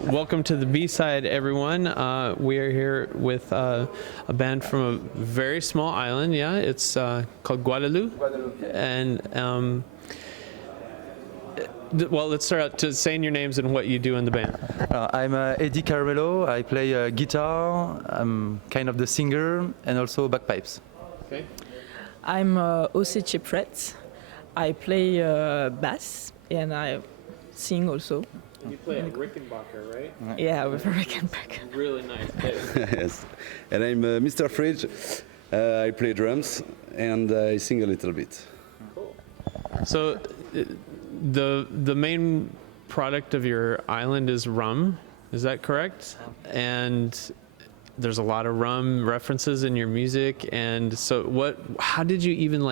welcome to the B-side, everyone. We are here with a band from a very small island. Yeah, it's called Guadaloupe. And well, let's start out to saying your names and what you do in the band. I'm Edy Caramello. I play guitar. I'm kind of the singer and also bagpipes. Okay. I'm Oce Cheapfret. I play bass and I sing also. And you play a Rickenbacker, right? Yeah, with a Rickenbacker. Really nice bass. Yes, and I'm Mr. Fridge. I play drums and I sing a little bit. Cool. So, the main product of your island is rum. Is that correct? And there's a lot of rum references in your music. And so, how did you even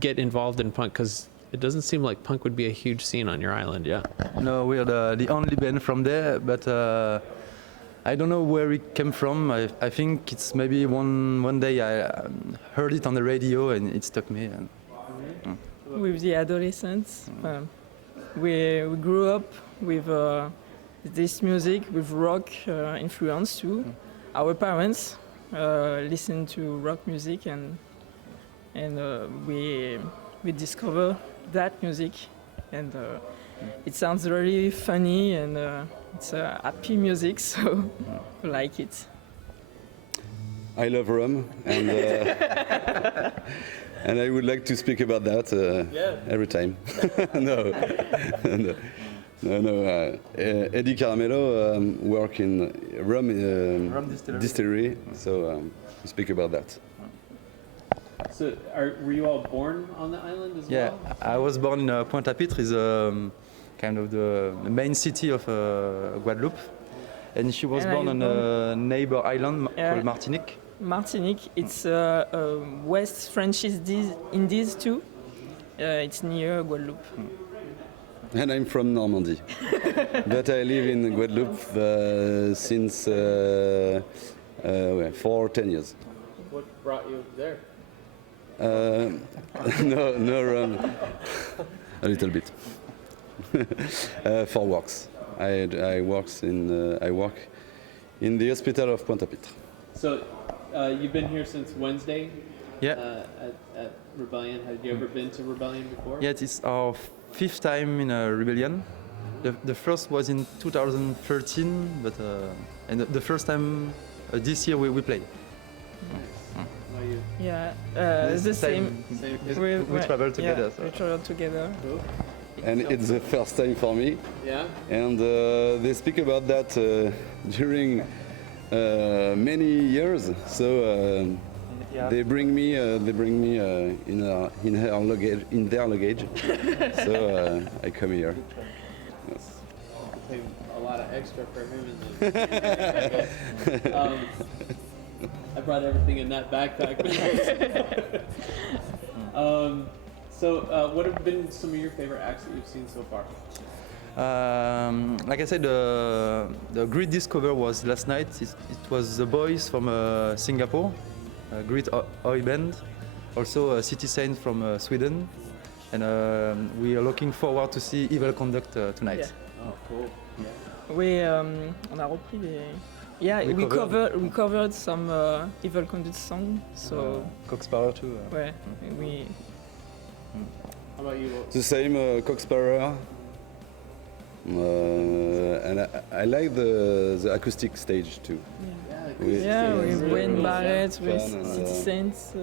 get involved in punk? Because it doesn't seem like punk would be a huge scene on your island, yeah? No, we're the only band from there, but I don't know where it came from. I think it's maybe one day I heard it on the radio and it stuck me. And, With the adolescents, we grew up with this music, with rock influence too. Our parents listened to rock music and we discovered that music, and it sounds really funny and it's happy music, so I like it. I love rum, and and I would like to speak about that every time. No. Edy Caramello work in rum distillery, so we speak about that. So, were you all born on the island as yeah, well? I was born in Pointe-à-Pitre, is kind of the main city of Guadeloupe, and she was born on a neighbor island called Martinique. Martinique, it's West French Indies too. It's near Guadeloupe. And I'm from Normandy, but I live in Guadeloupe since for 10 years. What brought you there? No rum. A little bit. For works. I work in the hospital of Pointe-à-Pitre. So, you've been here since Wednesday? Yeah. At Rebellion. Had you ever been to Rebellion before? Yeah, it's our 5th time in Rebellion. The first was in 2013, but and the first time this year we played. Yeah, the same. We travel together. Yeah, we travel together. Cool. And it's the first time for me. Yeah. And they speak about that during many years. So they bring me in their luggage. So I come here. Yes. Pay a lot of extra for him. I brought everything in that backpack. What have been some of your favorite acts that you've seen so far? Like I said, the great discover was last night. It was the boys from Singapore, a great oi band, also City Saint from Sweden, and we are looking forward to see Evil Conduct tonight. Yeah. Oh, cool. Yeah. On a repris des. Yeah, we covered some Evil Conduct song. So Coxsparrow too. Ouais, we. How about you? The same Coxsparrow. And I like the acoustic stage too. With Wayne Barrett, with City Saints.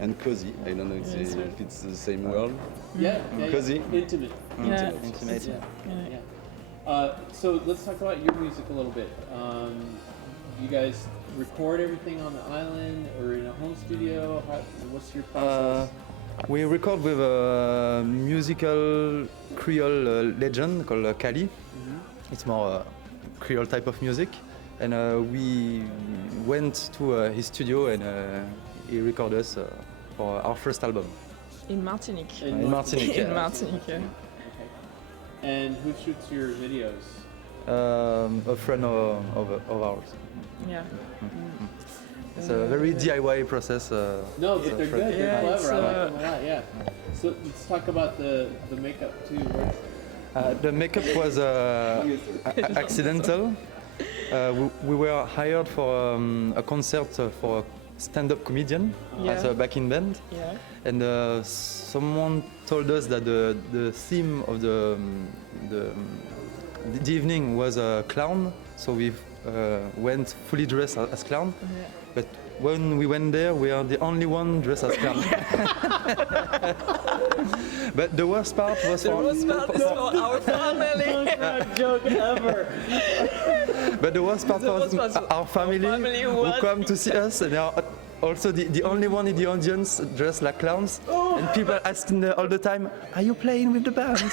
And cozy. I don't know if it's the same word. Yeah. Cozy. Intimate. Intimate. Yeah. So let's talk about your music a little bit. You guys record everything on the island or in a home studio? What's your process? We record with a musical Creole legend called Kali. Mm-hmm. It's more Creole type of music. And we went to his studio and he recorded us for our first album. In Martinique. In Martinique. In Martinique, yeah. Okay. And who shoots your videos? A friend of ours. Yeah. Mm-hmm. It's a very DIY process. No, but they're good. They're clever. I like them a lot. Yeah. Yeah. So let's talk about the makeup too. The makeup was accidental. We were hired for a concert for a stand-up comedian as a backing band, and someone told us that the theme of the evening was a clown, so we went fully dressed as clown. But when we went there, we are the only one dressed as clown. But the worst part was The worst part is for our family. Joke ever. But the worst part was our family who come to see us, and they are also the only one in the audience dressed like clowns. And people asking all the time, "Are you playing with the band?"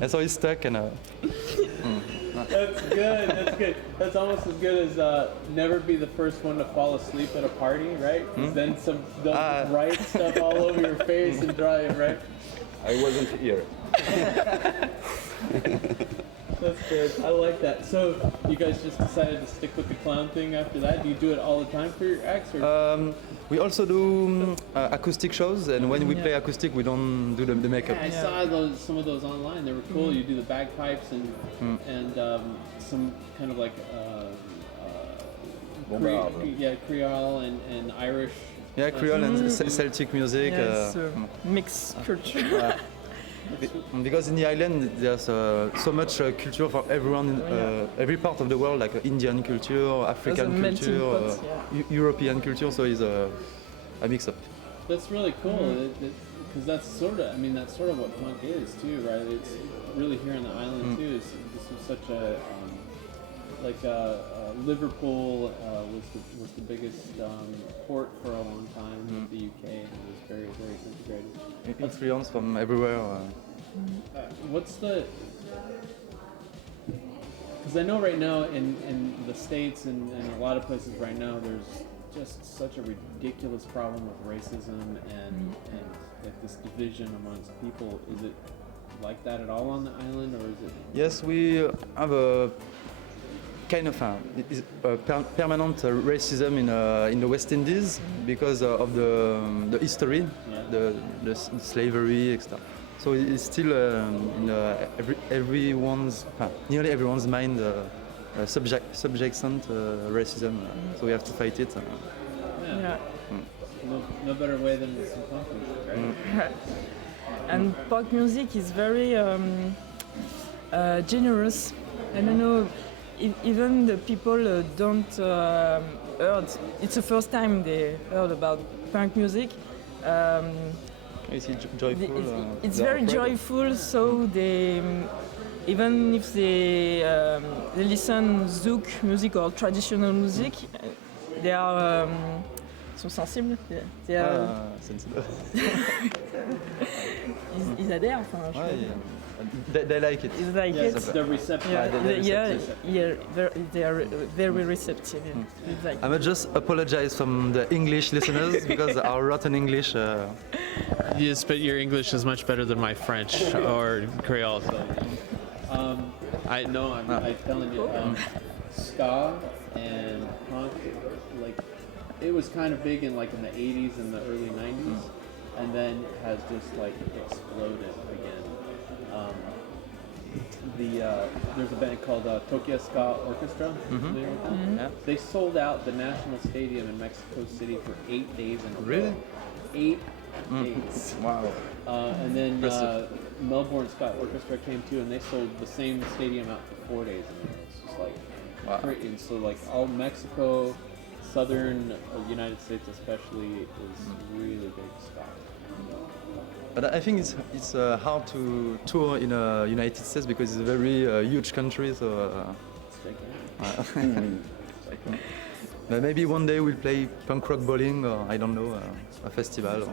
And so he's stuck and. That's good. That's good. That's almost as good as never be the first one to fall asleep at a party, right? 'Cause then they'll just write stuff all over your face and draw you, right? I wasn't here. That's good. I like that. So you guys just decided to stick with the clown thing after that? Do you do it all the time for your acts? Or? We also do acoustic shows, and when we play acoustic, we don't do the makeup. I saw some of those online. They were cool. You do the bagpipes and some kind of like Creole and Irish. Yeah, Creole and Celtic music. Yes, mixed culture. Because in the island there's so much culture for everyone, every part of the world, like Indian culture, African culture, European culture. So it's a mix-up. That's really cool. Because that's sort of what punk is too, right? It's really here on the island too. This was such a Liverpool was the biggest port for a long time with the UK, and it was very, very integrated. Influence from everywhere. What's the? Because I know right now in the States and a lot of places right now, there's just such a ridiculous problem with racism and like this division amongst people. Is it like that at all on the island, or is it? Yes, we have a kind of permanent racism in the West Indies because of the history, the slavery, etc. So it's still in nearly everyone's mind subjacent racism. So we have to fight it. No better way than some punk music, right? And punk music is very generous. I don't know. Even the people don't heard. It's the first time they heard about punk music. Is it joyful? It's very joyful. So they, even if they listen zouk music or traditional music, they are sont sensibles. They are. Sensible. Ils adhèrent. Enfin, They like it. They like it. They're receptive. They are very receptive. Like I must just apologize from the English listeners because our rotten English. Yes, but your English is much better than my French or Creole. I'm telling you, ska and punk, like it was kind of big in the 80s and the early 90s, and then has just like exploded again. There's a band called Tokyo Ska Orchestra. Familiar with them? Yeah. They sold out the National Stadium in Mexico City for 8 days in a row. Really? 8 days. Wow. And then Melbourne Ska Orchestra came too, and they sold the same stadium out for 4 days in a row. It's just like crazy. And so like all Mexico, southern United States especially is really big ska. But I think it's hard to tour in the United States because it's a very huge country. So but maybe one day we'll play punk rock bowling, or I don't know, a festival.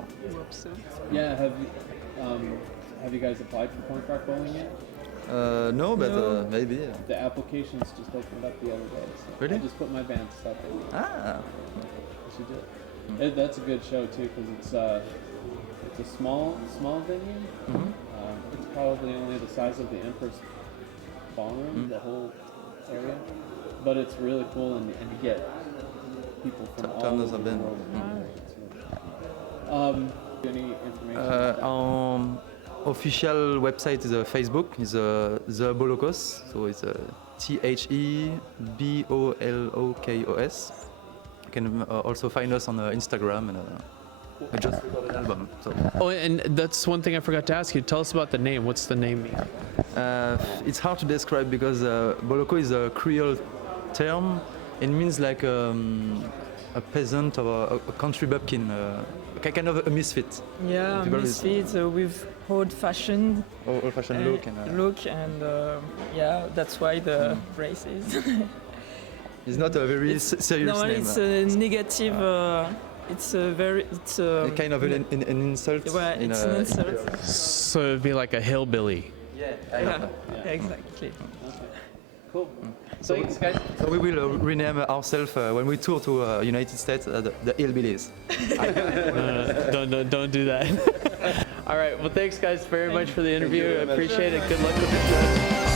Yeah, have you guys applied for punk rock bowling yet? No, but maybe. The applications just opened up the other day. So Really? I just put my band stuff in. You should do it. That's a good show too because it's a small venue. It's probably only the size of the Empress Ballroom, the whole area, but it's really cool and you get people from all over the world. Any information? official website is Facebook, is the Bolokos, so it's THEBOLOKOS. You can also find us on Instagram, and we just recorded an album. So Oh, and that's one thing I forgot to ask you. Tell us about the name. What's the name mean? it's hard to describe because Boloko is a Creole term. It means like a peasant or a country bumpkin, kind of a misfit. Yeah, People misfits with old-fashioned Old-fashioned look. and yeah, that's why the braces. It's not a very serious No, name. it's a negative. It's a very. It's a kind of an insult. Well, it's an insult. So it'd be like a hillbilly. Yeah, exactly. Cool. Thanks, guys. So we will rename ourselves when we tour to United States the Hillbillies. Don't do that. All right. Well, thanks, guys, very much for the interview. I appreciate it. Good luck with the show.